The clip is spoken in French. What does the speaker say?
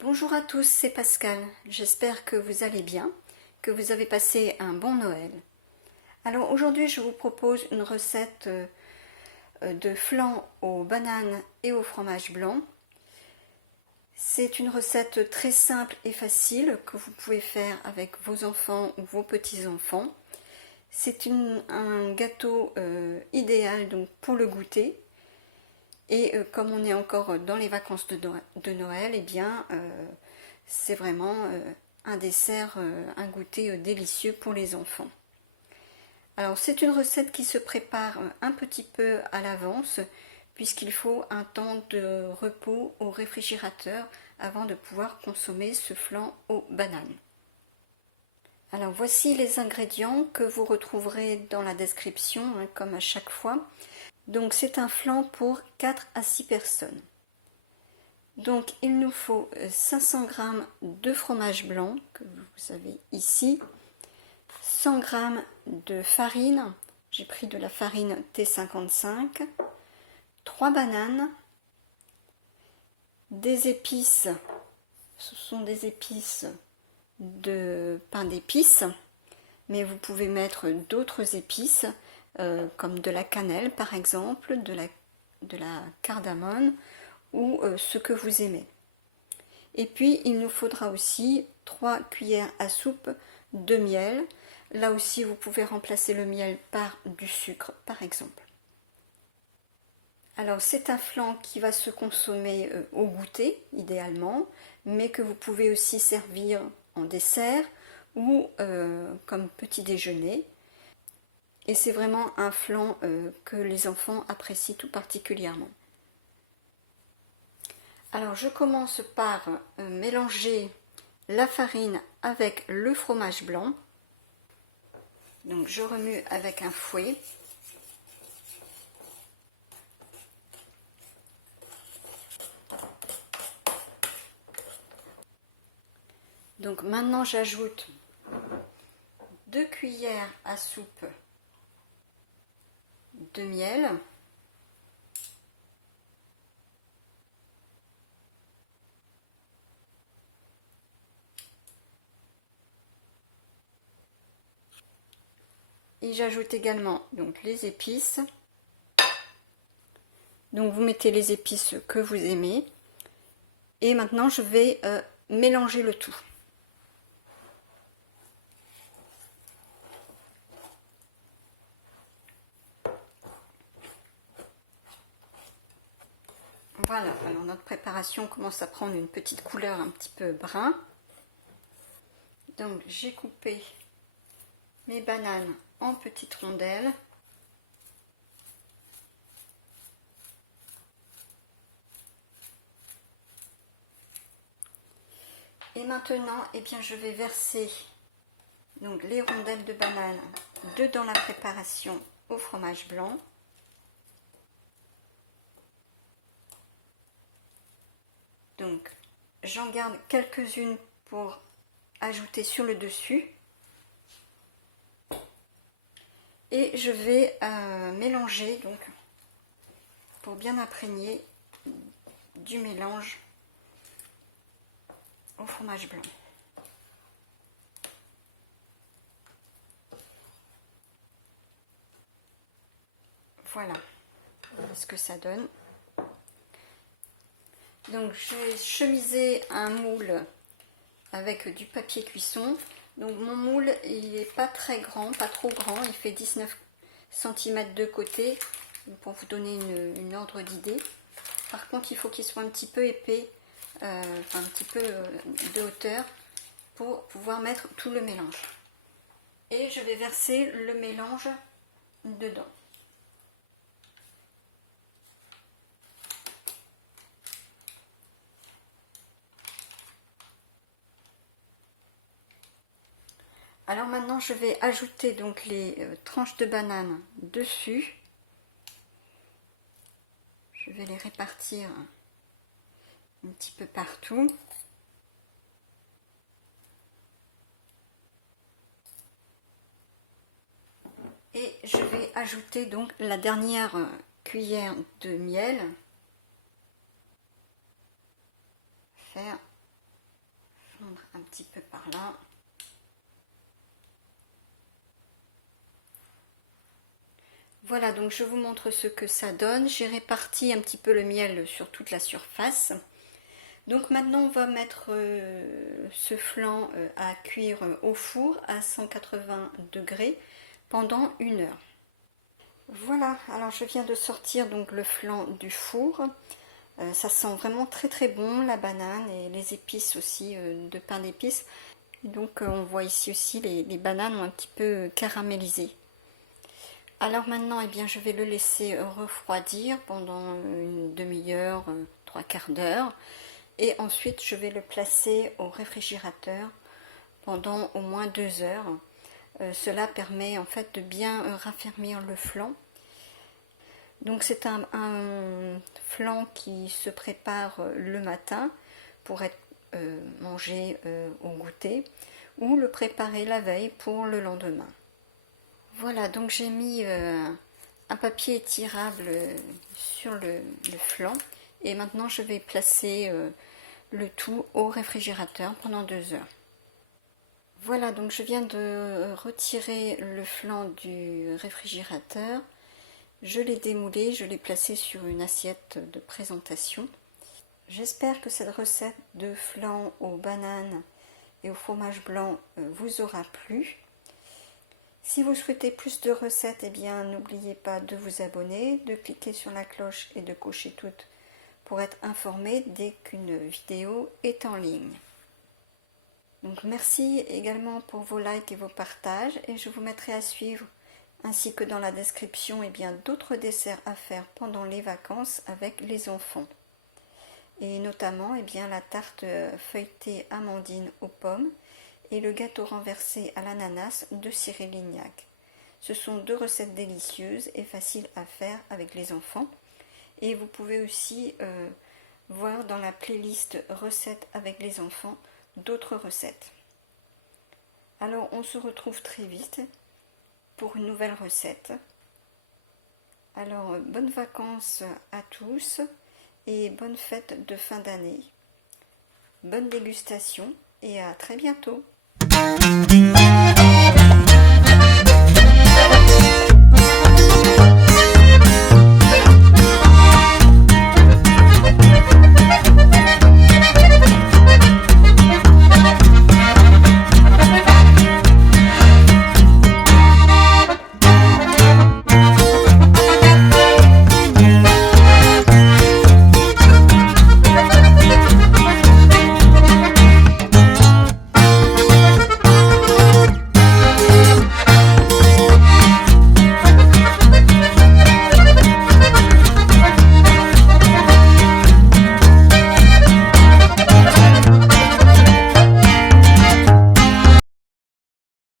Bonjour à tous, c'est Pascal. J'espère que vous allez bien, que vous avez passé un bon Noël. Alors aujourd'hui, je vous propose une recette de flan aux bananes et au fromage blanc. C'est une recette très simple et facile que vous pouvez faire avec vos enfants ou vos petits-enfants. C'est un gâteau idéal donc pour le goûter. Et comme on est encore dans les vacances de Noël, eh bien, c'est vraiment un dessert, un goûter délicieux pour les enfants. Alors c'est une recette qui se prépare un petit peu à l'avance, puisqu'il faut un temps de repos au réfrigérateur avant de pouvoir consommer ce flan aux bananes. Alors voici les ingrédients que vous retrouverez dans la description, hein, comme à chaque fois. Donc c'est un flan pour 4 à 6 personnes. Donc il nous faut 500 g de fromage blanc que vous avez ici, 100 g de farine, j'ai pris de la farine T55, 3 bananes, des épices, ce sont des épices de pain d'épices, mais vous pouvez mettre d'autres épices comme de la cannelle par exemple, de la cardamome ou ce que vous aimez. Et puis il nous faudra aussi 3 cuillères à soupe de miel. Là aussi vous pouvez remplacer le miel par du sucre par exemple. Alors c'est un flan qui va se consommer au goûter idéalement, mais que vous pouvez aussi servir en dessert ou comme petit déjeuner. Et c'est vraiment un flan que les enfants apprécient tout particulièrement. Alors je commence par mélanger la farine avec le fromage blanc. Donc je remue avec un fouet. Donc maintenant j'ajoute 2 cuillères à soupe de miel. Et j'ajoute également donc les épices. Donc vous mettez les épices que vous aimez. Et maintenant je vais mélanger le tout. Voilà, alors notre préparation commence à prendre une petite couleur un petit peu brun. Donc j'ai coupé mes bananes en petites rondelles. Et maintenant, eh bien, je vais verser donc, les rondelles de banane dedans la préparation au fromage blanc. Donc j'en garde quelques-unes pour ajouter sur le dessus. Et je vais mélanger donc pour bien imprégner du mélange au fromage blanc. Voilà ce que ça donne. Donc j'ai chemisé un moule avec du papier cuisson. Donc mon moule il n'est pas très grand, pas trop grand, il fait 19 cm de côté pour vous donner une ordre d'idée. Par contre il faut qu'il soit un petit peu épais, un petit peu de hauteur pour pouvoir mettre tout le mélange. Et je vais verser le mélange dedans. Alors maintenant je vais ajouter donc les tranches de banane dessus. Je vais les répartir un petit peu partout. Et je vais ajouter donc la dernière cuillère de miel. Faire prendre un petit peu par là. Voilà, donc je vous montre ce que ça donne. J'ai réparti un petit peu le miel sur toute la surface. Donc maintenant on va mettre ce flan à cuire au four à 180 degrés pendant 1 heure. Voilà, alors je viens de sortir donc le flan du four. Ça sent vraiment très très bon, la banane et les épices aussi de pain d'épices. Donc on voit ici aussi les bananes ont un petit peu caramélisé. Alors maintenant, eh bien, je vais le laisser refroidir pendant une demi-heure, 3/4 d'heure. Et ensuite, je vais le placer au réfrigérateur pendant au moins 2 heures. Cela permet en fait de bien raffermir le flan. Donc c'est un flan qui se prépare le matin pour être mangé au goûter ou le préparer la veille pour le lendemain. Voilà, donc j'ai mis un papier étirable sur le flan et maintenant je vais placer le tout au réfrigérateur pendant 2 heures. Voilà, donc je viens de retirer le flan du réfrigérateur. Je l'ai démoulé, je l'ai placé sur une assiette de présentation. J'espère que cette recette de flan aux bananes et au fromage blanc vous aura plu. Si vous souhaitez plus de recettes, eh bien n'oubliez pas de vous abonner, de cliquer sur la cloche et de cocher toutes pour être informé dès qu'une vidéo est en ligne. Donc merci également pour vos likes et vos partages et je vous mettrai à suivre ainsi que dans la description eh bien d'autres desserts à faire pendant les vacances avec les enfants. Et notamment eh bien la tarte feuilletée amandine aux pommes et le gâteau renversé à l'ananas de Cyril Lignac. Ce sont 2 recettes délicieuses et faciles à faire avec les enfants. Et vous pouvez aussi voir dans la playlist recettes avec les enfants d'autres recettes. Alors on se retrouve très vite pour une nouvelle recette. Alors bonnes vacances à tous et bonne fête de fin d'année. Bonne dégustation et à très bientôt.